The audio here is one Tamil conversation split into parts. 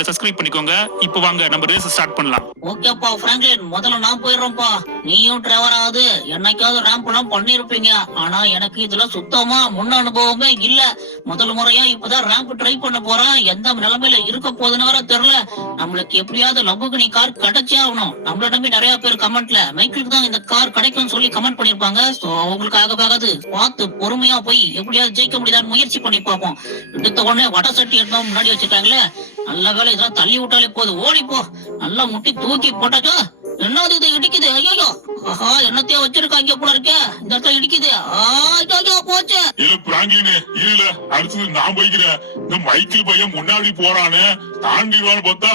சேனலை சப்ஸ்கிரைப் பண்ணிக்கோங்க. இப்போ வாங்க நம்ம ரேஸ் ஸ்டார்ட் பண்ணலாம். ஓகேப்பா பிராங்க்லின், முதல்ல நான் போயிடுறேன்ப்பா. நீயும் டிரைவர் ஆகுது என்னைக்காவது ரேம்ப் எல்லாம் பண்ணிருப்பீங்க. ஆனா எனக்கு இதுல சுத்தமா முன் அனுபவமே இல்ல. முதல் முறையா இப்பதான் ரேம்ப் ட்ரை பண்ண போறேன். எந்த நிலைமையில இருக்க போகுதுன்னு வர தெரியல. நம்மளுக்கு எப்படியாவது லம்புகினி கார் கிடைச்சே ஆகணும். நம்மள நம்பி நிறைய பேர் கமெண்ட்ல மைக்கிளுக்கு தான் இந்த கார் கிடைக்கும்னு சொல்லி கமெண்ட் பண்ணிருப்பாங்க. சோ அவங்களுக்காக பார்த்து பொறுமையா போய் எப்படியாவது ஜெயிக்க முடியாதுன்னு முயற்சி பண்ணி பார்ப்போம். எடுத்த உடனே வட சட்டி எடுத்தா முன்னாடி வச்சுட்டாங்களே, நல்ல வேலை இதெல்லாம் தள்ளி விட்டாலே போதும். ஓடிப்போ, நல்லா முட்டி தூக்கி போட்டாச்சோ. என்னது இது இடிக்குது? ஐயோ, ஆஹா, என்னத்தையோ வச்சிருக்காங்க போல இருக்கே. இந்த இடத்துல இடிக்குது. ஐயோ போச்சு. இல்ல பிராங்க்லின், இல்ல அடுத்தது நான் போய்க்கிறேன். இந்த மைக்கிள் பையன் முன்னாடி போறானே, தாண்டிடுவான்னு பார்த்தா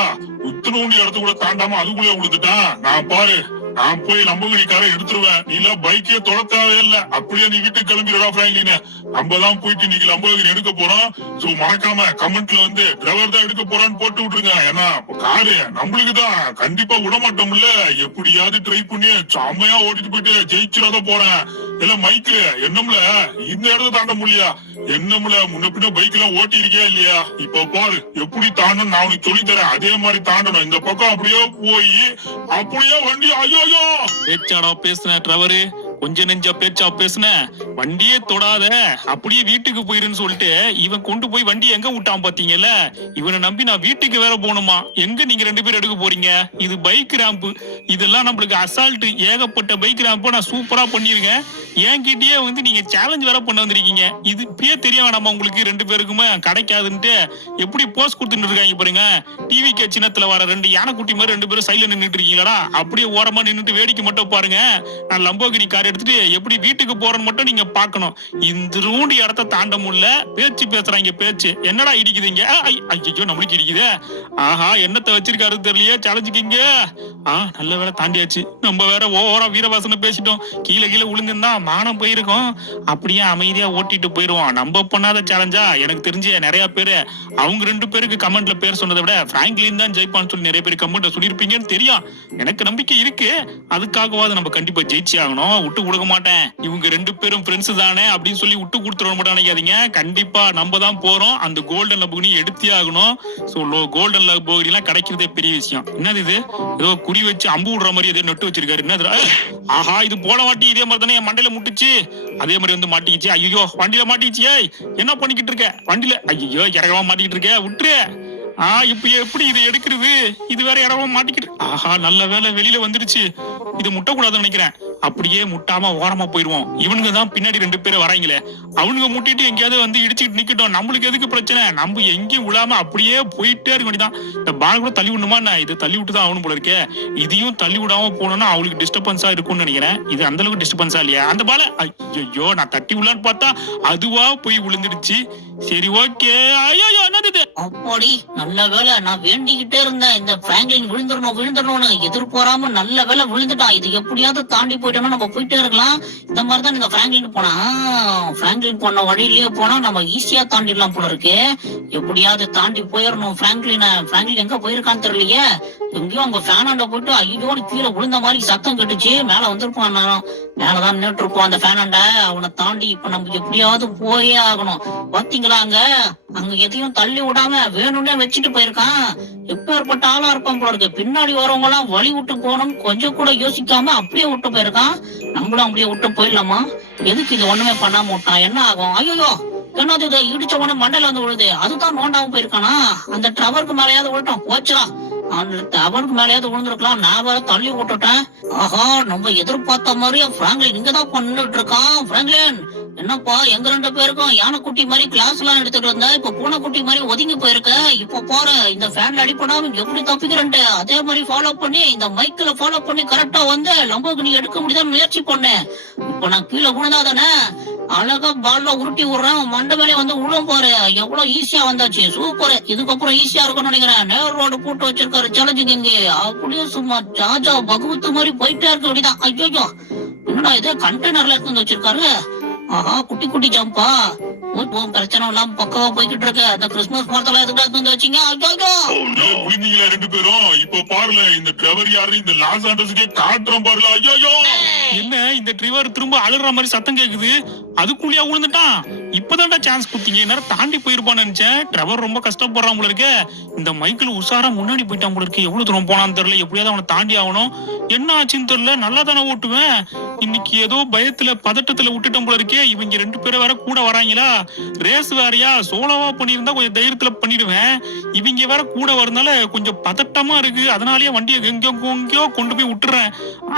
உத்தரவுண்டி இடத்து கூட தாண்டாம அதுக்குள்ளே விழுந்துட்டான். நான் பாரு, நான் போய் லம்பகிரி காரை எடுத்துருவேன். நீ எல்லாம் பைக்கே தொடத்தாவே இல்ல. அப்படியே நீ வீட்டுக்கு கிளம்பிடுறா பிராங்க்லின். நம்ம தான் போயிட்டு இன்னைக்கு லம்பகிரி எடுக்க போறோம். சோ மறக்காம கமெண்ட்ல வந்து டிரைவர் தான் எடுக்க போறான்னு போட்டு விட்டுருங்க. ஏன்னா காரு நம்மளுக்கு தான், கண்டிப்பா விட மாட்டோம்ல. எப்படியாவது ட்ரை பண்ணி செம்மையா ஓட்டிட்டு போயிட்டு ஜெயிச்சிடாத போறேன். இல்ல மைக்கு என்னம்ல இந்த இடத்த தாண்ட முடியா? என்னம்ல முன்ன பின்ன பைக் எல்லாம் ஓட்டி இருக்கியா இல்லையா? இப்ப பாரு எப்படி தாண்டணும், நான் உனக்கு சொல்லி தரேன். அதே மாதிரி தாண்டணும். இந்த பக்கம் அப்படியே போய் அப்படியே வண்டி ஐயோ பேச்சாடா பேசுன டிரைவரு, கொஞ்ச நெஞ்சா பேச்சா பேசுன. வண்டியே தொடாத, அப்படியே வீட்டுக்கு போயிருன்னு சொல்லிட்டு இவன் கொண்டு போய் வண்டி எங்க விட்டான் பாத்தீங்கல்ல. இவனை நம்பி நான் வீட்டுக்கு வேற போகணுமா? எங்க நீங்க 2 பேரும் எடுக்க போறீங்க? இது பைக் ரேம்ப். இதெல்லாம் நம்மளுக்கு அசால்ட். ஏகப்பட்ட பைக் ரேம்ப் நான் சூப்பரா பண்ணிருக்கேன். என்கிட்டயே வந்து நீங்க சேலஞ்ச் வேற பண்ண வந்திருக்கீங்க. இது இப்பயே தெரிய வேணாமா உங்களுக்கு 2 பேருக்குமே கிடைக்காதுன்ட்டு? எப்படி போஸ்ட் கொடுத்துட்டு இருக்காங்க பாருங்க. டிவி கே சின்னத்துல வர 2 யானைக்குட்டி மாதிரி 2 பேரும் சைடுல நின்னுட்டு இருக்கீங்களா? அப்படியே ஓரமா நின்னுட்டு வேடிக்கை மட்டும் பாருங்க. நான் லம்போகினி கார் எடுத்துட்டு எப்படி வீட்டுக்கு போறேன்னு மட்டும் நீங்க பாக்கணும். இந்த ரூண்டி இடத்த தாண்ட முடியல. பேச்சு பேசுறாங்க பேச்சு. என்னடா இடிக்குதுங்க? ஐயோ நம்மளுக்கு இடிக்குது. ஆஹா, என்னத்தை வச்சிருக்காரு தெரியலையே. சேலஞ்சுக்கிங்க. நல்ல வேலை தாண்டியாச்சு. நம்ம வேற ஓவரா வீரவாசனை பேசிட்டோம். கீழே விழுந்துருந்தா மானம் போயிருக்கோம். அப்படியே அமைதியா ஓட்டிட்டு போயிருவோம். நம்ம பண்ணாத சேலஞ்சா? எனக்கு தெரிஞ்ச நிறைய பேரு அவங்க 2 பேருக்கு கமெண்ட்ல பேர் சொன்னதை விட பிராங்க்லின் தான் ஜெயிப்பான்னு சொல்லி நிறைய பேர் கமெண்ட்ல சொல்லியிருப்பீங்கன்னு தெரியும். எனக்கு நம்பிக்கை இருக்கு. அதுக்காகவாது நம்ம கண்டிப்பா ஜெயிச்சு ஆகணும். விட்டு கொடுக்க மாட்டேன். இவங்க 2 பேரும் ஃப்ரெண்ட்ஸ் தானே அப்படின்னு சொல்லி விட்டு கொடுத்துட மட்டும் நினைக்காதீங்க. கண்டிப்பா நம்ம தான் போறோம். அந்த கோல்டன் லம்போகினி எடுத்தே ஆகணும். சோ கோல்டன் லம்போகினி எல்லாம் கிடைக்கிறதே பெரிய விஷயம். என்னது இது? ஏதோ குறி வச்சு அம்பு விடுற மாதிரி ஏதோ நட்டு வச்சிருக்காரு. என்னது? ஆஹா, இது போன வாட்டி இதே மாதிரி தானே என் மண்டையில முட்டுச்சு. அதே மாதிரி வந்து மாட்டிக்கிச்சு. ஐயோ வண்டியில மாட்டிக்கிச்சு. என்ன பண்ணிக்கிட்டு இருக்க? வண்டியில ஐயோ இறகமா மாட்டிக்கிட்டு இருக்க. விட்டுரு. இப்ப எப்படி இது எடுக்கிறது? இது வேற இடமா மாட்டிக்கிட்டு. ஆஹா, நல்ல வேலை வெளியில வந்துருச்சு. இது முட்ட கூடாதுன்னு நினைக்கிறேன். அப்படியே முட்டாம ஓரமா போயிருவோம். இவனுங்க தான் பின்னாடி 2 பேரும் வராங்களே, அவனுங்க முட்டிட்டு எங்கேயாவது வந்து இடிச்சுட்டு நிக்கட்டும். நம்மளுக்கு எதுக்கு பிரச்சனை? நம்ம எங்கேயும் விழாம அப்படியே போயிட்டே இருக்க வேண்டியதான். இந்த பால் கூட தள்ளி விடணுமா? இது தள்ளி விட்டுதான் ஆகணும் போல இருக்கே. இதையும் தள்ளி விடாம போனோம்னா அவளுக்கு டிஸ்டர்பன்ஸா இருக்கும்னு நினைக்கிறேன். இது அந்த அளவுக்கு டிஸ்டர்பன்ஸா இல்லையா? அந்த பால ஐயோ நான் தட்டி விடலான்னு பார்த்தா அதுவா போய் விழுந்துடுச்சு. சரி ஓகே. ஐயோ என்னது? அப்பாடி, நல்ல வேலை. நான் வேண்டிக்கிட்டே இருந்தேன் இந்த பிராங்க்லின் விழுந்துடணும்னு. எதிர்பாராம நல்ல வேலை விழுந்துட்டான். இது எப்படியாவது தாண்டி போயிட்டோம்னா நம்ம போயிட்டே இருக்கலாம். இந்த மாதிரிதான் இந்த பிராங்க்லின் போன வழியிலேயே போனா நம்ம ஈஸியா தாண்டிடலாம் போல இருக்கு. எப்படியாவது தாண்டி போயிடணும். பிராங்க்லின் எங்க போயிருக்கான்னு தெரியலையே. எங்கேயோ அங்க ஃபேனாண்ட போயிட்டு ஐயோடு கீழே விழுந்த மாதிரி சத்தம் கட்டுச்சு. மேல வந்திருப்பான். மேலதான் நின்றுட்டு இருப்போம் அந்த ஃபேனாண்ட. அவனை தாண்டி இப்ப நம்ம எப்படியாவது போயே ஆகணும். பாத்தீங்களா, அங்க எதையும் தள்ளி விடாம வேணும்னே வச்சுட்டு போயிருக்கான். எப்பேற்பட்ட ஆளா இருப்பான் போல இருக்கு. பின்னாடி வரவங்க எல்லாம் வழி விட்டு போகணும்னு கொஞ்சம் கூட யோசிக்காம அப்படியே விட்டு போயிருக்கான். நம்மளும் அப்படியே விட்டு போயிடலாமா? எதுக்கு இது ஒண்ணுமே பண்ணாம விட்டான்? என்ன ஆகும்? ஐயோ என்னது இது? இடிச்ச உடனே மண்டையில வந்து விழுது. அதுதான் நோண்டாம போயிருக்கானா? அந்த டவருக்கு மேலேயாவது விழுட்டோம். போச்சா, அந்த டவருக்கு மேலேயாவது விழுந்திருக்கலாம். நான் வேற தள்ளி விட்டுட்டேன். ஆஹா, நம்ம எதிர்பார்த்த மாதிரியே பிராங்க்லின் இங்கதான் பண்ணிட்டு இருக்கான். பிராங்க்லின் என்னப்பா, எங்க 2 பேருக்கும் யானைக்குட்டி மாதிரி கிளாஸ் எல்லாம் எடுத்துட்டு வந்தா இப்ப பூனைக்குட்டி மாதிரி ஒதுங்கி போயிருக்க. இப்ப பாரு, இந்த ஃபேன்ல அடிப்படாம எப்படி தப்பிக்கிறேன்ட்டு அதே மாதிரி ஃபாலோ பண்ணி இந்த மைக்கில ஃபாலோ பண்ணி கரெக்டா வந்து லம்போகினி எடுக்க முடியாத முயற்சி பண்ணேன். இப்ப நான் கீழே விழுந்தாதானே அழகா பால்ல உருட்டி விடுறேன். மண்டை மேலே வந்து விழும் பாரு. எவ்வளவு ஈஸியா வந்தாச்சு. சூப்பர். இதுக்கப்புறம் ஈஸியா இருக்கும்னு நினைக்கிறேன். நேர் ரோடு போட்டு வச்சிருக்காரு சேலஞ்சுக்கு. இங்கே அப்படியே சும்மா ஜாஜா பகவத்து மாதிரி போயிட்டே இருக்க அப்படிதான். ஐயோ என்னடா இது? கண்டெய்னர்ல எடுத்து வந்து வச்சிருக்காரு. ஆஹா, குட்டி குட்டி ஜம்பா. பிரச்சனை இல்லாம பக்கவா போய்கிட்டு இருக்க. அந்த கிறிஸ்துமஸ் மரத்துல எதுக்கு வந்து வச்சீங்க? புரிஞ்சீங்களா 2 பேரும்? இப்ப பாருல, இந்த டிரைவர் யாரு? இந்த லாஸ் ஆண்டர்ஸ்க்கே காட்டுறோம் பாருல. ஐயோ என்ன இந்த டிரைவர் திரும்ப அழுற மாதிரி சத்தம் கேக்குது. அதுக்குள்ளேயா விழுந்துட்டான்? இப்பதான்டா சான்ஸ் குடுத்தீங்க, நேரம் தாண்டி போயிருப்பான்னு நினைச்சேன். டிரைவர் ரொம்ப கஷ்டப்படுறான் போல இருக்கே. இந்த மைக்கிள் உஷாரா முன்னாடி போயிட்டான் போல இருக்கு. எவ்வளவு தூரம் போனான்னு தெரியல, எப்படியாவது அவனை தாண்டி ஆகணும். என்ன ஆச்சுன்னு தெரியல, நல்லா தானே ஓட்டுவேன். இன்னைக்கு ஏதோ பயத்துல பதட்டத்துல விட்டுட்டோம் போல இருக்கே. இவங்க 2 பேரும் வேற கூட வராங்களா, ரேஸ் வேறயா. சோலோவா பண்ணியிருந்தா கொஞ்சம் தைரியத்துல பண்ணிடுவேன். இவங்க வேற கூட வரனால கொஞ்சம் பதட்டமா இருக்கு. அதனாலயே வண்டியை எங்கெங்கோ கொண்டு போய் விட்டுறேன்.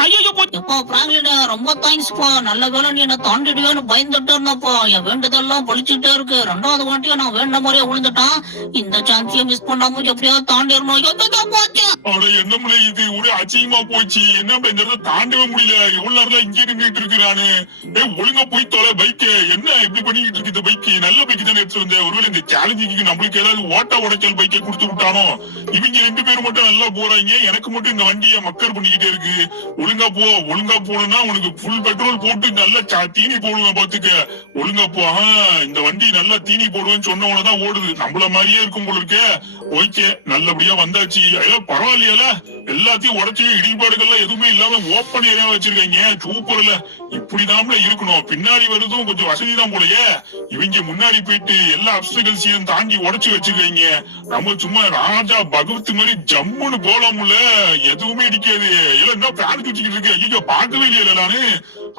ஐயோ போச்சு. எப்பா பிராங்க்லின் ரொம்ப தேங்க்ஸ்ப்பா. நல்ல வேலை நீ என்ன தாண்டிடுவேன்னு பயந்துட்டு இருந்தப்பா. என் வேண்டுதெல்லாம் பழிச்சுட்டே இருக்கு. 2வது வாட்டியும் நான் வேண்ட மாதிரியே விழுந்துட்டான். இந்த சான்ஸையும் மிஸ் பண்ணாம எப்படியாவது தாண்டிடணும். போச்சு. அட என்னம்ல இது ஒரே அசிங்கமா போச்சு. என்ன இந்த இடத்த தாண்டவே முடியல. எவ்வளவு நேரம் இங்கே நின்றுட்டு இருக்கு நானு. ஒழுங்கா போய் தொலை பைக். என்ன இப்படி பண்ணிட்டு இருக்கு இந்த பைக்? நல்ல பைக் தானே எடுத்து வந்தேன். ஒருவேளை இந்த சேலஞ்சுக்கு நம்மளுக்கு ஏதாவது ஓட்ட உடைச்சல் பைக்கை கொடுத்து விட்டானோ? இவங்க 2 பேரும் மட்டும் நல்லா போறாங்க, எனக்கு மட்டும் இந்த வண்டியை மக்கர் பண்ணிக்கிட்டே இருக்கு. ஒழுங்கா போ. ஒழுங்கா போனா உனக்கு ஃபுல் பெட்ரோல் போட்டு நல்லா தீனி போடுவேன் பாத்துக்க. ஒழுங்கா போ. இந்த வண்டி நல்லா தீனி போடுவேன்னு சொன்னவனதான் ஓடுது. நம்மள மாதிரியே இருக்கும் போல இருக்கே. ஓகே, நல்லபடியா வந்தாச்சு. அதெல்லாம் பரவாயில்லையால, எல்லாத்தையும் உடச்சி இடிபாடுகள்லாம் எதுவுமே இல்லாம ஓப்பன் ஏரியா வச்சிருக்கீங்க. சூப்பர்ல. இப்படிதான் இருக்கணும். பின்னாடி வருதும் கொஞ்சம் வசதி தான் போலயே. இவங்க முன்னாடி போயிட்டு எல்லா அப்சகல்ஸையும் தாண்டி உடைச்சு வச்சிருக்கீங்க. நம்ம சும்மா ராஜா பகவத் மாதிரி ஜம்முன்னு போலாம்ல. எதுவுமே இடிக்காது. எல்லாம் என்ன பிளான் வச்சுக்கிட்டு இருக்கு. ஐயோ பார்க்கவே இல்லையா நானு.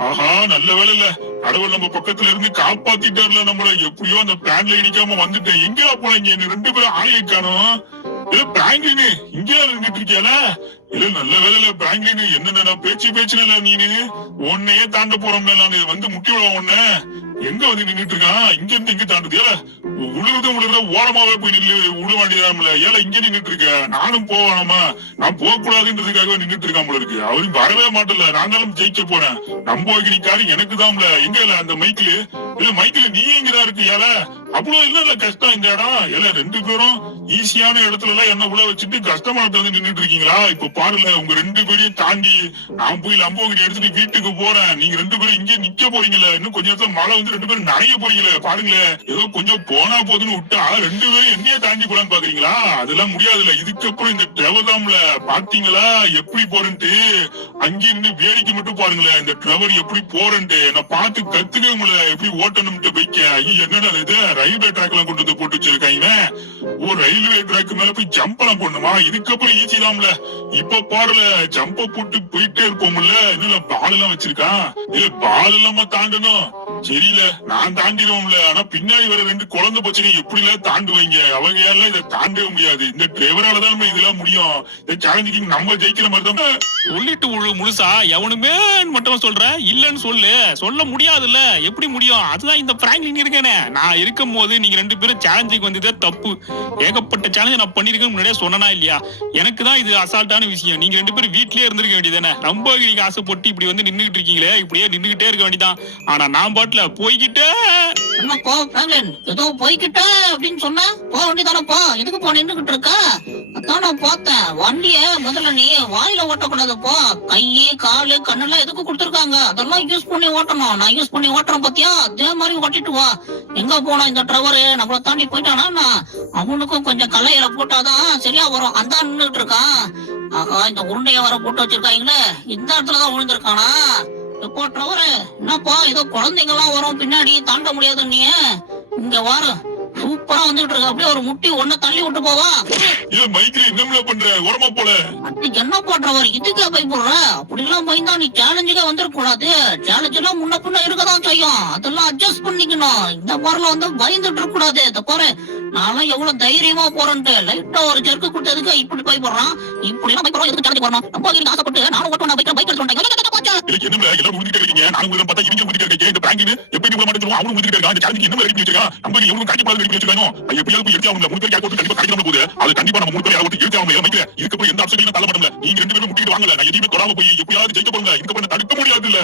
ஆஹா, நல்ல வேலை இல்ல. கடவுள் நம்ம பக்கத்துல இருந்து காப்பாத்திட்டார்ல நம்மள. எப்படியோ அந்த பிளான்ல இடிக்காம வந்துட்டேன். எங்கயா போனீங்க? 2 பேரும் ஆளையை காணோம். இல்ல பிராங்க்லின் இங்கே இருந்துட்டு இருக்கியால? இல்ல நல்ல வேலையில பிராங்க்லின். என்னென்ன பேச்சுல நீனு உன்னையே தாண்ட போறோம்ல. நான் வந்து முட்டி விடுவோம் உன்ன. எங்க வந்து நின்னுட்டு இருக்கான்? இங்க இருந்து இங்க தாண்டுது. ஏல உழுகுறத ஓரமாவே போய் நின்று விட வேண்டியதாம்ல. ஏல இங்க நின்னுட்டு இருக்க? நானும் போவானாமா? நான் போக கூடாதுன்றதுக்காகவே நின்னுட்டு இருக்கான் போல இருக்கு. அவரும் வரவே மாட்டல. நாங்களும் ஜெயிக்க போறேன். நம்ம காரு எனக்கு தான்ல. எங்க இல்ல அந்த மைக்கிள்? இல்ல மைக்கிள் நீ இங்கதான் இருக்கு. ஏல அவ்வளவு இல்ல கஷ்டம் இந்த இடம். ஏல 2 பேரும் ஈஸியான இடத்துல எல்லாம் என்ன உள்ள வச்சுட்டு கஷ்டமான வந்து நின்னுட்டு இருக்கீங்களா? இப்ப பாருல, உங்க 2 பேரையும் தாண்டி நான் போய் லம்போகிரி எடுத்துட்டு வீட்டுக்கு போறேன். நீங்க 2 பேரும் இங்கே நிக்க போறீங்களே. இன்னும் கொஞ்ச நேரத்துல மழை வந்து 2 பேரும் நனைய போறீங்களே. பாருங்களேன், ஏதோ கொஞ்சம் போனா போதுன்னு விட்டா 2 பேரும் என்னையே தாண்டி போலான்னு பாக்குறீங்களா? அதெல்லாம் முடியாதுல்ல. இதுக்கப்புறம் இந்த டிரைவர் பாத்தீங்களா எப்படி போறேன்ட்டு? அங்கே இருந்து வேடிக்கை மட்டும் பாருங்களேன். இந்த டிரைவர் எப்படி போறேன்ட்டு என்ன பார்த்து கத்துக்கவங்கள எப்படி ஓட்டணும்ட்டு பைக்க. ஐயோ என்னடா இது, ரயில்வே ட்ராக் எல்லாம் கொண்டு வந்து போட்டு வச்சிருக்காங்க. ஓ, ரயில்வே ட்ராக் மேல போய் ஜம்ப் எல்லாம் போடணுமா? இதுக்கப்புறம் ஈஸி தான்ல. இப்ப பாருல, ஜம்ப போட்டு போயிட்டே இருப்போம்ல. இல்ல பால் எல்லாம் வச்சிருக்கான். இல்ல பால் இல்லாம தாண்டணும். சரியில்ல, நான் தாண்டிடுவோம்ல. ஆனா பின்னாடி வர 2 குழந்தை பச்சனை எப்படி எல்லாம் தாண்டுவாங்க? அவங்க எல்லாம் இதை தாண்டவே முடியாது. இந்த டிரைவராலதான் நம்ம இதெல்லாம் முடியும். இந்த சேலஞ்சுக்கு நம்ம ஜெயிக்கிற மாதிரி தான். சொல்லிட்டு முழுசா எவனுமே மட்டும் சொல்ற, இல்லன்னு சொல்ல முடியாதுல்ல. எப்படி முடியும்? அதுதான் இந்த பிராங்க்லின் இருக்கேனே. நான் இருக்கும் போது நீங்க 2 பேரும் சேலஞ்சுக்கு வந்ததே தப்பு. ஏகப்பட்ட சேலஞ்ச் நான் பண்ணிருக்கேன் முன்னாடியே சொன்னா இல்லையா? எனக்கு தான் இது அசால்ட்டான விஷயம். நீங்க 2 பேரும் வீட்லயே இருந்திருக்க வேண்டியதானே. ரொம்ப நீங்க ஆசைப்பட்டு இப்படி வந்து நின்னுகிட்டு இருக்கீங்களே. இப்படியே நின்னுகிட்டே இருக்க வேண்டியதான். ஆனா நான் பாட்டுல போய்கிட்டே. என்னப்பா பிராங்க்லின், ஏதோ போய்கிட்ட அப்படின்னு சொன்ன? போக வேண்டியதானப்பா. எதுக்கு போ நின்னுகிட்டு இருக்க? அதான் நான் பார்த்தேன். வண்டிய முதல்ல நீ வாயில ஓட்டக்கூடாதுப்பா. கையு காலு கண்ணெல்லாம் எதுக்கு கொடுத்துருக்காங்க? அதெல்லாம் யூஸ் பண்ணி ஓட்டணும். நான் யூஸ் பண்ணி ஓட்டுறேன் பாத்தியா? அதே மாதிரி ஓட்டிட்டு வா. எங்க போனா இந்த டிரைவரு? நம்மள தாண்டி போயிட்டானா? அவனுக்கும் கொஞ்சம் கலையில போட்டாதான் சரியா வரும். அந்த நின்னுட்டு இருக்கான். ஆஹா, இந்த உருண்டைய வர போட்டு வச்சிருக்காங்களே. இந்த இடத்துலதான் விழுந்திருக்கானா? எப்போ டிரைவரு? என்னப்பா ஏதோ குழந்தைங்க எல்லாம் வரும் பின்னாடி, தாண்ட முடியாது நீ. இங்க வாரு, சூப்பரா வந்துட்டு இருக்க. அப்படியே ஒரு முட்டி ஒண்ணு தள்ளி விட்டு போவா. இல்ல மைக்கிள் என்ன பண்ற? ஓரமா போல. என்ன பண்றவர்? இதுக்கே பயப்படுற? அப்படி எல்லாம் பயந்தா நீ சேலஞ்சுக்கே வந்துடக்கூடாது. சேலஞ்ச் எல்லாம் முன்ன பின்ன இருக்கதான் செய்யும். அதெல்லாம் அட்ஜஸ்ட் பண்ணிக்கணும். இந்த மாதிரிலாம் வந்து பயந்துட்டு இருக்க கூடாது. இத பாரு, நானும் எவ்வளவு தைரியமா போறேன்ட்டு. லைட்டா ஒரு ஜெர்க்கு கொடுத்ததுக்கு இப்படி பயப்படுறான். இப்படி எல்லாம் பயப்படுறோம். எதுக்கு சேலஞ்ச் வரணும்? நம்ம ஆசைப்பட்டு நானும் ஓட்டுவேன். பைக் எடுத்து வந்தேன். என்ன எல்லாரும் முடிக்கிட்டு இருக்கீங்க? நானும் உங்களை பார்த்தா இவங்க முடிக்கிட்டு இருக்கீங்க. இந்த பிராங்க்லின் எப்படி உங்களை மட்டும் அவனும் முடிக்கிட்டு இருக்கான். இந்த சேலஞ்சுக்கு என்ன ரெடி பண்ணி வச்சிருக்கான்? நம்ம எவ்வளவு காட்டி பாத்து ரெடி பண்ணி வச்சிருக்கானோ. எப்படியாவது போய் எடுத்து அவங்க 3 பேர் கேட்க கண்டிப்பா கிடைக்காம போகுது. அது கண்டிப்பா நம்ம 3 பேர் யாராவது எடுத்து அவங்க மைக்கல. இதுக்கப்புறம் எந்த அப்செட்டையும் தள்ள மாட்டோம்ல. நீங்க 2 பேரும் முட்டிட்டு வாங்கல. நான் எதையுமே தொடாம போய் எப்படியாவது ஜெயிக்க போறேன். இதுக்கப்புறம் தடுக்க முடியாது இல்ல.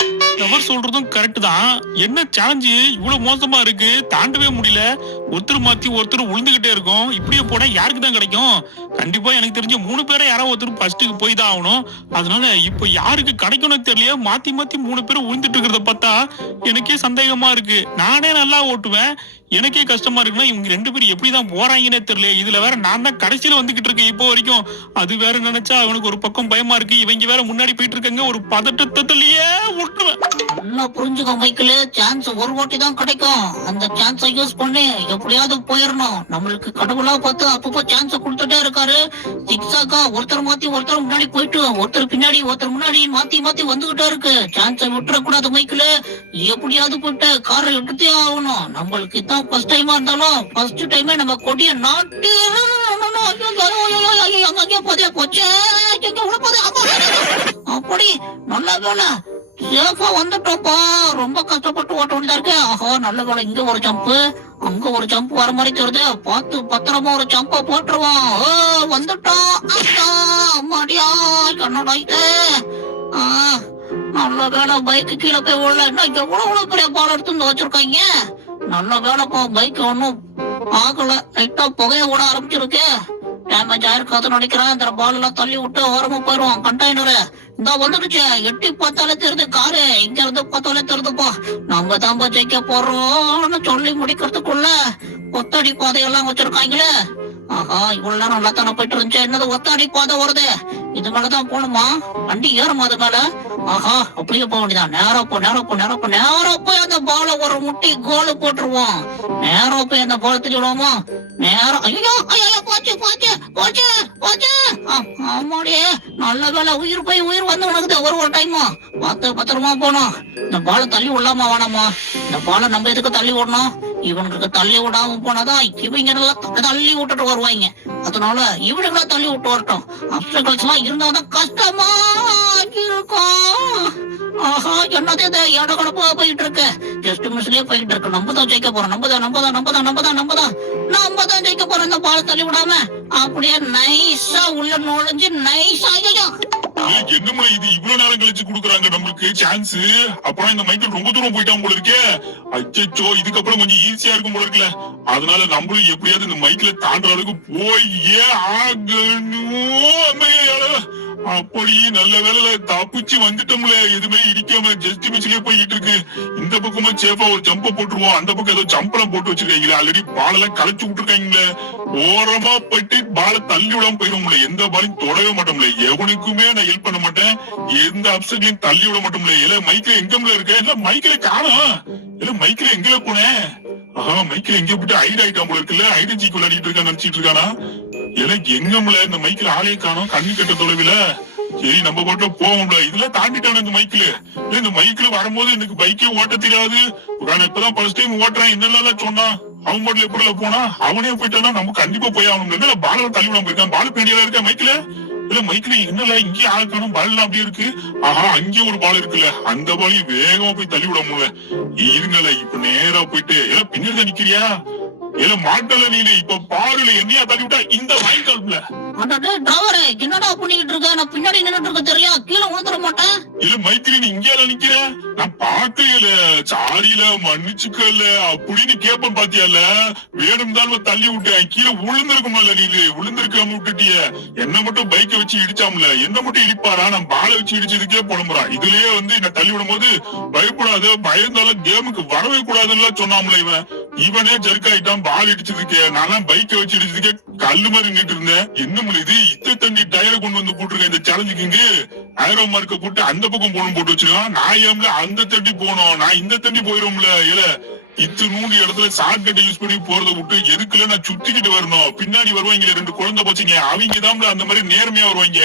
அவர் சொல்றதும் கரெக்ட் தான். என்ன சேலஞ்சு இவ்வளவு மோசமா இருக்கு, தாண்டவே முடியல. ஒருத்தர் மாத்தி ஒருத்தர் உழுந்துகிட்டே இருக்கும். இப்படியே போனா யாருக்கு தான் கிடைக்கும்? கண்டிப்பா எனக்கு தெரிஞ்ச 3 பேரை யாராவது ஒருத்தர் ஃபர்ஸ்ட்டுக்கு போய் தான் ஆகணும். அதனால இப்ப யாருக்கு கிடைக்கும்னு தெரியல. மாத்தி 3 பேரும் உழுந்துட்டு இருக்கிறத பார்த்தா எனக்கே சந்தேகமா இருக்கு. நானே நல்லா ஓட்டுவேன். எனக்கே கஷ்டமா இருக்குன்னா இவங்க 2 பேரும் எப்படிதான் போறாங்கன்னே தெரியல. இதுல வேற நான் தான் கடைசியில வந்துகிட்டு இருக்கேன் இப்போ வரைக்கும். அது வேற நினைச்சா அவனுக்கு ஒரு பக்கம் பயமா இருக்கு. இவங்க வேற முன்னாடி போயிட்டு இருக்காங்க. ஒரு பதட்டத்திலேயே விட்டுருவேன். நல்லா புரிஞ்சுக்கோ மைக்கிள், சான்ஸ் ஒரு வாட்டி தான் கிடைக்கும். அந்த சான்ஸை யூஸ் பண்ணி எப்படியாவது போயிடணும். நம்மளுக்கு கடவுளா பார்த்து அப்பப்போ சான்ஸ் கொடுத்துட்டே இருக்காரு. சிக்ஸாக்கா ஒருத்தர் மாத்தி ஒருத்தர் முன்னாடி போயிட்டு ஒருத்தர் பின்னாடி ஒருத்தர் முன்னாடி மாத்தி மாத்தி வந்துகிட்டே இருக்கு. சான்ஸை விட்டுறக்கூடாது மைக்கிள். எப்படியாவது போயிட்டு காரை எடுத்தே ஆகணும். நம்மளுக்கு தான் ஃபர்ஸ்ட் டைமா இருந்தாலும் ஃபர்ஸ்ட் டைமே நம்ம கொடிய நாட்டு அப்படி நல்ல வேலை சேஃபா வந்துட்டோப்பா. ரொம்ப கஷ்டப்பட்டு ஓட்ட வேண்டியதா இருக்கு. ஆஹா நல்ல வேலை, இங்க ஒரு ஜம்ப் அங்க ஒரு ஜம்ப் வர மாதிரி தெரியுது. பார்த்து பத்திரமா ஒரு ஜம்ப போட்டுருவோம். வந்துட்டோம். அம்மாடியா கண்ணடா இது. நல்ல வேலை பைக்கு கீழே போய் விடல. என்ன எவ்வளவு பெரிய பால் எடுத்து வந்து வச்சிருக்காங்க. நல்ல வேலைப்பா, பைக் ஒன்னும் ஆகல. லைட்டா புகைய விட ஆரம்பிச்சிருக்கு. டேமேஜ் ஆயிருக்காதுன்னு நினைக்கிறேன். இந்த பால் எல்லாம் தள்ளி விட்டு ஓரமா போயிருவோம். கண்டெய்னரு இந்த வந்துடுச்சு. எட்டி பார்த்தாலே தெரியுது காரு. இங்க இருந்து பார்த்தாலே தெரியுதுப்பா. நம்ம தான்பா ஜெயிக்க போறோம்னு சொல்லி முடிக்கிறதுக்குள்ள ஒத்தடி பாதையெல்லாம் வச்சிருக்காங்களே. ஆஹா இவ்வளவு நேரம் நல்லா தானே போயிட்டு இருந்துச்சு. என்னது ஒத்தடி பாதை வருது. இது மேலதான் போகணுமா? வண்டி ஏறுமா அது மேல? ஆஹா அப்படியே போக வேண்டியதான். நேரா போய் அந்த பால ஒரு முட்டி கோலு போட்டுருவோம். நேரா போய் அந்த பால திருவிடுவோமா? நேரம் ஐயோ போச்சு. ஆமாடியே நல்ல வேலை, உயிர் போய் உயிர் வந்து உனக்கு ஒரு டைமா. பார்த்து பத்திரமா போனோம். இந்த பாலை தள்ளி விடலாமா வேணாமா? இந்த பாலை நம்ம எதுக்கு தள்ளி விடணும்? இவனுக்கு தள்ளி விடாம போனாதான் இவங்க எல்லாம் தள்ளி விட்டுட்டு வருவாங்க. அதனால இவனுங்களா தள்ளி விட்டு வரட்டும். அப்டகல்ஸ் எல்லாம் இருந்தாதான் கஷ்டமா இருக்கும். ஆஹா என்னது இடகடப்பா போயிட்டு இருக்கு. ஜஸ்ட் மிஸ்லயே போயிட்டு இருக்கு. நம்ம தான் ஜெயிக்க போறோம். நம்ம தான் ஜெயிக்க போறோம். இந்த பாலை தள்ளி விடாம அப்படியே நைஸா உள்ள நுழைஞ்சு நைஸா. என்னமா இது இவ்வளவு நேரம் கழிச்சு குடுக்குறாங்க நம்மளுக்கு சான்ஸ்? அப்புறம் இந்த மைக்கேல் ரொம்ப தூரம் போயிட்டான் போல இருக்கே. அச்சோ இதுக்கப்புறம் கொஞ்சம் ஈஸியா இருக்கும் போல இருக்குல்ல. அதனால நம்மளும் எப்படியாவது இந்த மைக்கில தாண்டுற அளவுக்கு போயே ஆகணும். அப்படி நல்ல வேலையில தப்பிச்சு வந்துட்டோம்ல. எதுவுமே இடிக்காம ஜஸ்ட் மிஸ்லயே போயிட்டு இருக்கு. இந்த பக்கமா சேஃபா ஒரு ஜம்ப போட்டுருவோம். அந்த பக்கம் ஏதோ ஜம்பெல்லாம் போட்டு வச்சிருக்காங்களே. ஆல்ரெடி பால் எல்லாம் கலைச்சு விட்டுருக்காங்களே. ஓரமா போயிட்டு பாலை தள்ளி விடாம போயிருவோம்ல. எந்த பாலையும் தொடவே மாட்டோம்ல. எவனுக்குமே நான் ஹெல்ப் பண்ண மாட்டேன். எந்த அப்செட்லயும் தள்ளி விட மாட்டோம்ல. இல்ல மைக்கில எங்கம்ல இருக்க? இல்ல மைக்கில காணோம். இல்ல மைக்கில எங்கல போனேன்? ஆஹா மைக்கில எங்க போயிட்டு ஐடி ஆயிட்டான் போல இருக்குல்ல. ஐடென்டிட்டி விளையாடிட்டு இருக்கான்னு நினைச்சிட்டு இருக்கானா? எனக்கு எங்கம்ல இந்த மைக்கில ஆளே காணோம். கண்ணு கட்ட தொலைவில. சரி நம்ம பாட்டு போவோம்ல. இதெல்லாம் தாண்டிட்டான இந்த மைக்கில. இந்த மைக்கில வரும்போது எனக்கு பைக்கே ஓட்ட தெரியாது. நான் இப்பதான் ஃபர்ஸ்ட் டைம் ஓட்டுறேன். என்னெல்லாம் சொன்னான். அவன் பாட்டுல எப்படி போனா அவனே போயிட்டானா நம்ம கண்டிப்பா போய் ஆகணும். பால தள்ளி விடாம போயிருக்கான். பால் பேண்டியெல்லாம் இருக்கா மைக்கில? இல்ல மைக்கில என்னல இங்கே ஆள் காணும். பால் எல்லாம் அப்படியே இருக்கு. ஆஹா அங்கே ஒரு பால் இருக்குல்ல. அந்த பாலையும் வேகமா போய் தள்ளி விட முடியல. இருங்கல இப்ப நேரா போயிட்டு எல்லாம் பின்னாடி தான் நிக்கிறியா? இல்ல மாட்டல நீ இப்ப பாருல என்னையா தள்ளி விட்டா இந்த வாய்க்கால்ல. என்னடா பண்ணிட்டு இருக்க? நான் பின்னாடி நின்னுட்டு இருக்க தெரியா? கீழே விழுந்துட மாட்டேன். இல்ல மைத்திரி நீ இங்கே நிக்கிற? நான் பாக்கல. சாரியில மன்னிச்சுக்கல அப்படின்னு கேப்பன் பாத்தியால. வேணும் தான் தள்ளி விட்டேன். கீழே விழுந்திருக்கும்ல. நீ விழுந்திருக்காம விட்டுட்டிய. என்ன மட்டும் பைக்கை வச்சு இடிச்சாம்ல. என்ன மட்டும் இடிப்பாரா? நான் பாலை வச்சு இடிச்சதுக்கே புலம்புறான். இதுலயே என்ன தள்ளி விடும் போது பயப்படாத, பயந்தாலும் கேமுக்கு வரவே கூடாதுன்னு சொன்னாம்ல. இவனே ஜர்க்காயிட்டான் பால் இடிச்சதுக்கே. நான் பைக்கை வச்சு இடிச்சதுக்கே கல்லு மாதிரி நின்றுட்டு இருந்தேன். என்ன இது இத்த தண்ணி டயரை கொண்டு வந்து போட்டுருக்கேன் இந்த சேலஞ்சுக்கு. ஆயிரோ மார்க்க போட்டு அந்த பக்கம் போகணும் போட்டு வச்சிருக்கான். நான் ஏம்ல அந்த தண்ணி போனோம். நான் இந்த தண்ணி போயிருவோம்ல. இல்ல இத்து நூண்டு இடத்துல ஷார்ட் கட்டை யூஸ் பண்ணி போறத விட்டு எதுக்குல நான் சுத்திக்கிட்டு வரணும். பின்னாடி வருவாங்க 2 குழந்தை பச்சைங்க. அவங்க தான் அந்த மாதிரி நேர்மையா வருவாங்க.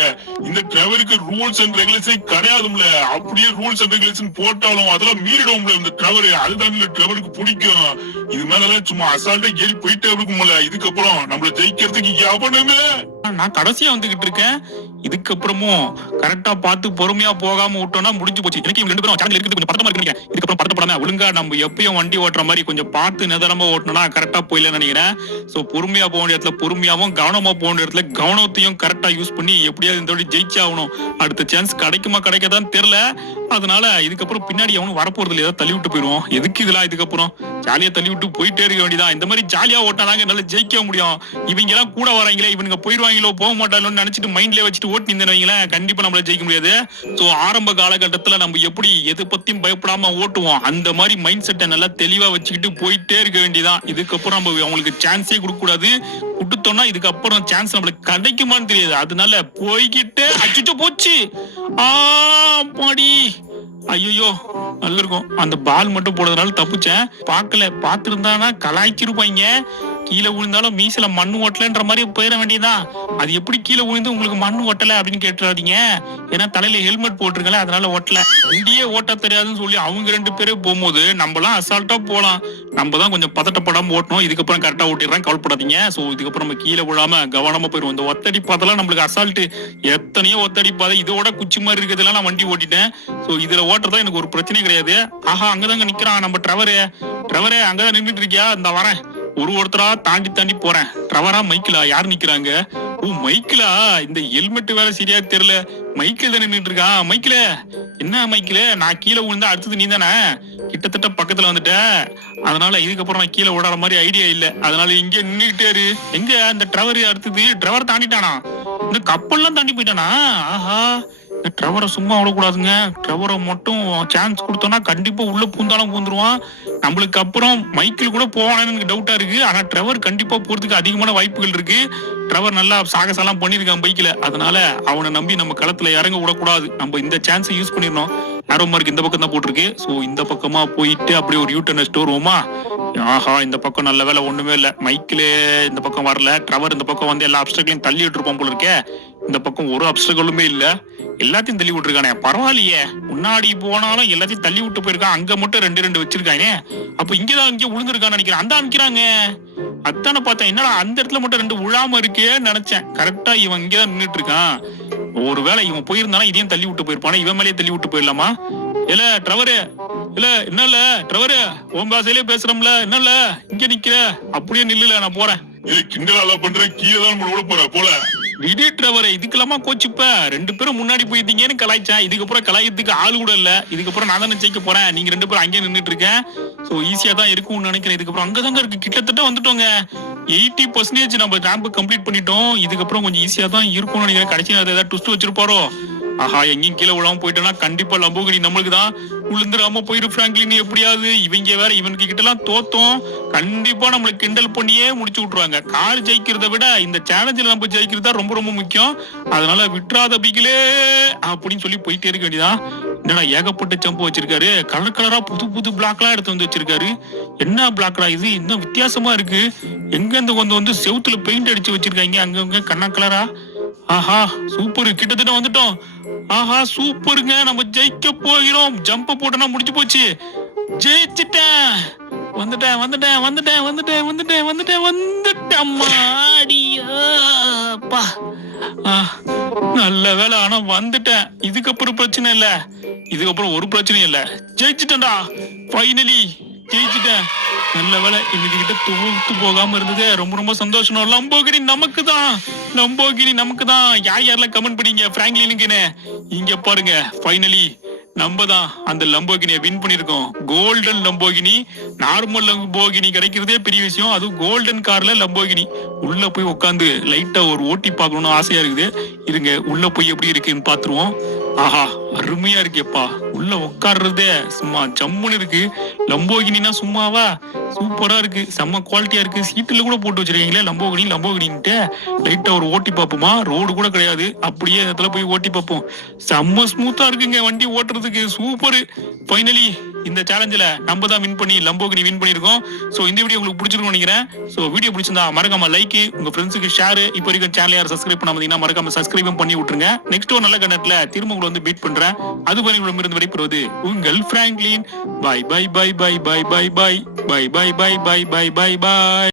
இந்த டிரைவருக்கு ரூல்ஸ் அண்ட் ரெகுலேஷன் கிடையாதும்ல. அப்படியே ரூல்ஸ் அண்ட் ரெகுலேஷன் போட்டாலும் அதெல்லாம் மீறிடுவோம்ல இந்த டிரைவர். அதுதான் இந்த டிரைவருக்கு பிடிக்கும். இது மேலதான் சும்மா அசால்ட்டா ஏறி போயிட்டே இருக்கும்ல. இதுக்கப்புறம் நம்மள ஜெயிக்கிறதுக்கு எவனுமே. நான் கடைசியா வந்துகிட்டு இருக்கேன். இதுக்கப்புறமும் கரெக்டா பார்த்து பொறுமையா போகாம விட்டோம்னா முடிஞ்சு போச்சு. எனக்கு இவங்க 2 பேரும் சேனல் இருக்கிறது கொஞ்சம் பதட்டமா இருக்கு. இதுக்கப்புறம் பதட்டப்படாம ஒழுங்கா நம்ம எப்பயும் வண்டி ஓட்டுற மாதிரி கொஞ்சம் பார்த்து நிதானமா ஓட்டணும்னா கரெக்டா போயிடலன்னு நினைக்கிறேன். சோ பொறுமையா போக வேண்டிய இடத்துல பொறுமையாவும், கவனமா போக வேண்டிய இடத்துல கவனத்தையும் கரெக்டா யூஸ் பண்ணி எப்படியாவது இந்த வாட்டி ஜெயிச்சாகணும். அடுத்த சான்ஸ் கிடைக்குமா கிடைக்காதான்னு தெரியல. அதனால இதுக்கப்புறம் பின்னாடி அவனும் வரப்போறது இல்ல, ஏதாவது தள்ளி விட்டு போயிருவோம். எதுக்கு இதெல்லாம் இதுக்கப்புறம் ஜாலியா தள்ளி விட்டு போயிட்டே இருக்க வேண்டியதான். இந்த மாதிரி ஜாலியா ஓட்டாதாங்க நல்லா ஜெயிக்க முடியும். இவங்க எல்லாம் கூட வராங்களே, இவனுங்க போயிருவாங்களோ போக மாட்டாங்களோன்னு நினைச்சிட்டு மைண்ட்லயே வச்சுட்டு ஓட்டி நின்றவங்களேன் கண்டிப்பா நம்மளால ஜெயிக்க முடியாது. சோ ஆரம்ப காலகட்டத்துல நம்ம எப்படி எது பத்தியும் பயப்படாம ஓட்டுவோம், அந்த மாதிரி மைண்ட் செட்டை நல்லா தெளிவா வச்சுக்கிட்டு போயிட்டே இருக்க வேண்டியதான். இதுக்கப்புறம் நம்ம அவங்களுக்கு சான்ஸே கொடுக்க கூடாது. கொடுத்தோம்னா இதுக்கப்புறம் சான்ஸ் நம்மளுக்கு கிடைக்குமான்னு தெரியாது. அதனால போய்கிட்டு அச்சுச்சோ போச்சு. பாடி ஐயோ நல்லா இருக்கும். அந்த பால் மட்டும் போடுறதுனால தப்புச்சேன். பாத்துருந்தானா கலாய்ச்சிருப்பாங்க. கீழே விழுந்தாலும் மீசில மண்ணு ஓட்டலன்ற மாதிரி போயிட வேண்டியதான். அது எப்படி கீழே விழுந்து உங்களுக்கு மண்ணு ஓட்டல அப்படின்னு கேட்டுறாதீங்க. ஏன்னா தலையில ஹெல்மெட் போட்டிருக்கல, அதனால ஓட்டல. வண்டியே ஓட்ட தெரியாதுன்னு சொல்லி அவங்க 2 பேரே போகும்போது நம்மலாம் அசால்ட்டா போலாம். நம்ம தான் கொஞ்சம் பதட்டப்படாம ஓட்டணும். இதுக்கப்புறம் கரெக்டா ஓட்டிடுறேன், கவலைப்படாதீங்க. சோ இதுக்கப்புறம் நம்ம கீழே விழாம கவனமா போயிருவோம். இந்த ஒத்தடி பாதெல்லாம் நம்மளுக்கு அசால்ட்டு. எத்தனையோ ஒத்தடி பாதை, இதோட குச்சி மாதிரி இருக்கிறதுலாம் நான் வண்டி ஓட்டிட்டேன். சோ இதுல ஓட்டுறதா எனக்கு ஒரு பிரச்சனையே கிடையாது. ஆஹா அங்கதாங்க நிக்கிறான் நம்ம ட்ரெவரே அங்கதான் நின்றுட்டு இருக்கியா? இந்த வரேன். ஒருத்தரா தாண்டி போறேன். ட்ரெவரா மைக்கிலா யார் நிக்கிறாங்க? ஓ மைக்கிலா, இந்த ஹெல்மெட் வேற சரியா தெரியல. மைக்கில் தான் நின்றுட்டு இருக்கா. மைக்கில என்ன மைக்கில, நான் கீழே விழுந்தா அடுத்தது நீ தானே? கிட்டத்தட்ட பக்கத்துல வந்துட்ட. அதனால இதுக்கப்புறம் நான் கீழே ஓடாத மாதிரி ஐடியா இல்ல. அதனால இங்கே நின்றுட்டாரு. எங்க அந்த ட்ரெவர் தாண்டிட்டானா? இந்த கப்பல்லாம் தாண்டி போயிட்டானா? ஆஹா, இந்த ட்ரெவரை சும்மா விடக்கூடாதுங்க. ட்ரெவரை மட்டும் சான்ஸ் கொடுத்தோம்னா கண்டிப்பா உள்ள பூந்தாலும் பூந்துருவான். நம்மளுக்கு அப்புறம் மைக்கில் கூட போவானு எனக்கு டவுட்டா இருக்கு. ஆனா ட்ரெவர் கண்டிப்பா போறதுக்கு அதிகமான வாய்ப்புகள் இருக்கு. ட்ரெவர் நல்லா சாகசெல்லாம் பண்ணிருக்கான் பைக்ல. அதனால அவனை நம்பி நம்ம களத்துல இறங்க விடக்கூடாது. நம்ம இந்த சான்ஸை யூஸ் பண்ணிடணும். ஆரோ மார்க் இந்த பக்கம் தான் போட்டிருக்கு. சோ இந்த பக்கமா போயிட்டு அப்படியே ஒரு யூ-டர்ன் அடிச்சுட்டு வருவோமா? ஆஹா இந்த பக்கம் நல்ல வேலை ஒண்ணுமே இல்ல. மைக்கிலே இந்த பக்கம் வரல. ட்ரெவர் இந்த பக்கம் வந்து எல்லா அப்ஸ்டக்களையும் தள்ளி விட்டுருப்பான் போல இருக்கே. இந்த பக்கம் ஒரு அப்ஸ்டக்கலுமே இல்ல, எல்லாத்தையும் தள்ளி விட்டுருக்கானே. பரவாயில்லையே, முன்னாடி போனாலும் எல்லாத்தையும் தள்ளி விட்டு போயிருக்கான். அங்க மட்டும் 2 வச்சிருக்கானே. அப்ப இங்கதான் இங்க விழுந்திருக்கான்னு நினைக்கிறேன். அந்த நிக்கிறாங்க. அத்தான பார்த்தேன். என்னடா அந்த இடத்துல மட்டும் 2 விழாம இருக்கேன்னு நினைச்சேன். கரெக்டா இவன் இங்கதான் நின்றுட்டு இருக்கான். ஒருவேளை இவன் போயிருந்தானா இதையும் தள்ளி விட்டு போயிருப்பானா? இவன் மேலேயே தள்ளி விட்டு போயிடலாமா? இல்ல ட்ரெவரு, இல்ல என்னல்ல ட்ரெவரு, உன் பாசையிலே பேசுறோம்ல, என்னல்ல இங்க நிக்கிற? அப்படியே நில்லுல, நான் போறேன். கிண்டலா பண்றேன், கீழே தான் விட போற போல. விடு ட்ரெவரை, இதுக்கெல்லாமா கோச்சிப்ப? 2 பேரும் முன்னாடி போயிட்டீங்கன்னு கலாய்ச்சேன். இதுக்கப்புறம் கலாயத்துக்கு ஆளு கூட இல்ல. இதுக்கப்புறம் நான் தானே ஜெயிக்க போறேன். நீங்க 2 பேரும் அங்கேயே நின்றுட்டு இருக்கேன். சோ ஈஸியா தான் இருக்கும்னு நினைக்கிறேன். இதுக்கப்புறம் அங்கதாங்க இருக்கு. கிட்டத்தட்ட வந்துட்டோங்க. 80% நம்ம ரேம்ப் கம்ப்ளீட் பண்ணிட்டோம். இதுக்கப்புறம் கொஞ்சம் ஈஸியா தான் இருக்கும்னு நினைக்கிறேன். கடைசி நேரத்தை ஏதாவது ட்விஸ்ட் வச்சிருப்பாரோ? ஆஹா எங்கேயும் கீழே விழாம போயிட்டோம்னா கண்டிப்பா லம்போகினி நம்மளுக்கு தான். விழுந்துடாம போயிரு பிராங்க்லின் எப்படியாவது. இவங்க வேற இவனுக்கு கிட்ட எல்லாம் தோத்தோம் கண்டிப்பா நம்மள கிண்டல் பண்ணியே முடிச்சு விட்டுருவாங்க. கார் ஜெயிக்கிறத விட இந்த சேலஞ்சில் நம்ம ஜெயிக்கிறதா ரொம்ப ரொம்ப முக்கியம். அதனால விட்டுறாத பிகிலே அப்படின்னு சொல்லி போயிட்டே இருக்க வேண்டியதான். என்னடா ஏகப்பட்ட ஜம்ப் வச்சிருக்காரு. கலர் கலரா புது பிளாக்லாம் எடுத்து வந்து வச்சிருக்காரு. என்ன பிளாக்டா இது? இன்னும் வித்தியாசமா இருக்கு. எங்க இருந்து வந்து செவுத்துல பெயிண்ட் அடிச்சு வச்சிருக்காங்க அங்கங்க கண்ணா கலரா. ஆஹா சூப்பர், கிட்டத்தட்ட வந்துட்டோம். ஆஹா சூப்பருங்க, நம்ம ஜெயிக்க போகிறோம். ஜம்ப போட்டனா முடிஞ்சு போச்சு. ஜெயிச்சிட்டேன். வந்துட்டேன் அம்மாடியோப்பா. நல்ல வேலை, ஆனா வந்துட்டேன். இதுக்கப்புறம் பிரச்சனை இல்ல. இதுக்கப்புறம் ஒரு பிரச்சனையும் இல்ல. ஜெயிச்சிட்டேன்டா, ஃபைனலி ஜெயிச்சிட்டேன். நல்ல வேலை, இன்னைக்கு கிட்ட தூத்து போகாம இருந்தது ரொம்ப ரொம்ப சந்தோஷம். லம்போகினி நமக்கு தான். யாரெல்லாம் கமெண்ட் பண்ணீங்க பிராங்க்லினுக்குன்னு இங்க பாருங்க. ஃபைனலி நம்ம தான் அந்த லம்போகினியை வின் பண்ணிருக்கோம். Golden Lamborghini. நார்மல் லம்போகினி கிடைக்கிறதே பெரிய விஷயம். அதுவும் கோல்டன் கார்ல லம்போகினி. உள்ள போய் உட்காந்து லைட்டா ஒரு ஓட்டி பார்க்கணும்னு ஆசையா இருக்குது. இருங்க உள்ள போய் எப்படி இருக்குன்னு பாத்துருவோம். ஆஹா அருமையா இருக்கேப்பா. உள்ள உட்கார்றதே சும்மா ஜம்முன்னு இருக்கு. லம்போகினா சும்மாவா, சூப்பரா இருக்கு. செம்ம குவாலிட்டியா இருக்கு. சீட்டுல கூட போட்டு வச்சிருக்கீங்களே லம்போகினின்ட்டு. லைட்டா ஒரு ஓட்டி பார்ப்போமா? ரோடு கூட கிடையாது, அப்படியே இடத்துல போய் ஓட்டி பார்ப்போம். செம்ம ஸ்மூத்தா இருக்குங்க வண்டி ஓட்டுறதுக்கு. சூப்பர். ஃபைனலி இந்த சேலஞ்சில நம்ம தான் வின் பண்ணி லம்போகினி வின் பண்ணிருக்கோம். சோ இந்த வீடியோ உங்களுக்கு பிடிச்சிருக்கும்னு நினைக்கிறேன். சோ வீடியோ பிடிச்சிருந்தா மறக்காம லைக், உங்க ஃப்ரெண்ட்ஸுக்கு ஷேர். இப்போ வரைக்கும் சேனல் யாரும் சப்ஸ்கிரைப் பண்ணாம மறக்காம சப்ஸ்கிரைபும் பண்ணி விட்டுருங்க. நெக்ஸ்ட் ஒரு நல்ல கண்டென்ட்ல திரும்ப உங்களை வந்து பீட் பண்றேன். அது வரை உங்களிடமிருந்து விடைபெறுவது உங்கள் Franklin. Bye bye bye bye bye bye bye bye bye bye bye bye bye by.